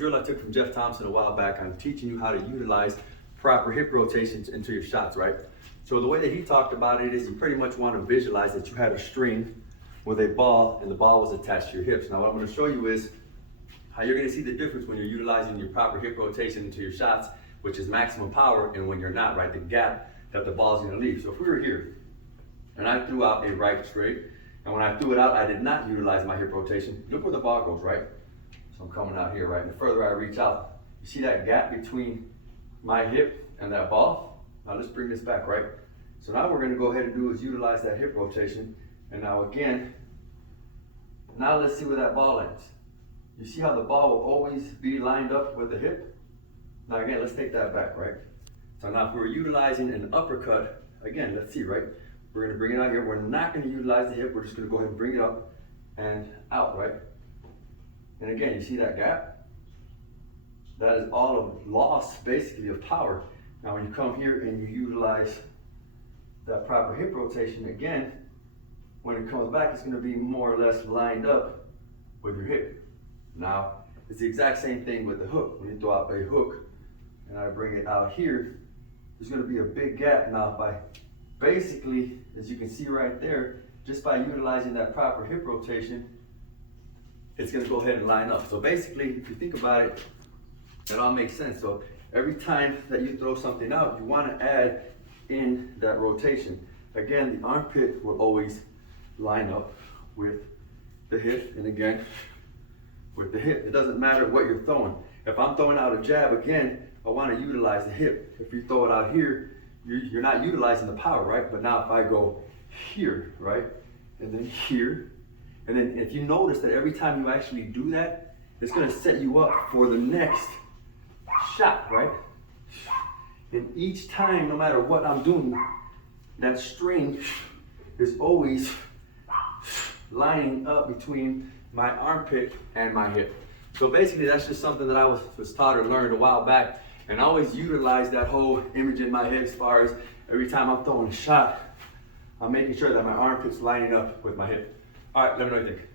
drill I took from Jeff Thompson a while back on teaching you how to utilize proper hip rotations into your shots, right? So the way that he talked about it is you pretty much want to visualize that you had a string with a ball and the ball was attached to your hips. Now what I'm going to show you is how you're going to see the difference when you're utilizing your proper hip rotation into your shots, which is maximum power, and when you're not, right? The gap that the ball is going to leave. So if we were here and I threw out a right straight, and when I threw it out, I did not utilize my hip rotation. Look where the ball goes, right? So I'm coming out here, right? And the further I reach out, you see that gap between my hip and that ball? Now let's bring this back, right? So now what we're gonna go ahead and do is utilize that hip rotation. And now again, now let's see where that ball lands. You see how the ball will always be lined up with the hip? Now again, let's take that back, right? So now if we were utilizing an uppercut, again, let's see, right? We're gonna bring it out here. We're not gonna utilize the hip. We're just gonna go ahead and bring it up and out, right? And again, you see that gap? That is all of loss, basically, of power. Now when you come here and you utilize that proper hip rotation, again, when it comes back, it's gonna be more or less lined up with your hip. Now, it's the exact same thing with the hook. When you throw out a hook and I bring it out here, there's gonna be a big gap. Now, by basically, as you can see right there, just by utilizing that proper hip rotation, it's gonna go ahead and line up. So basically, if you think about it, it all makes sense. So every time that you throw something out, you wanna add in that rotation. Again, the armpit will always line up with the hip, and again, with the hip. It doesn't matter what you're throwing. If I'm throwing out a jab, again, I wanna utilize the hip. If you throw it out here, you're not utilizing the power, right? But now if I go here, right? And then here, and then if you notice that every time you actually do that, it's gonna set you up for the next shot, right? And each time, no matter what I'm doing, that string is always lining up between my armpit and my hip. So basically that's just something that I was taught or learned a while back, and I always utilize that whole image in my head as far as every time I'm throwing a shot, I'm making sure that my armpit's lining up with my hip. All right, let me know what you think.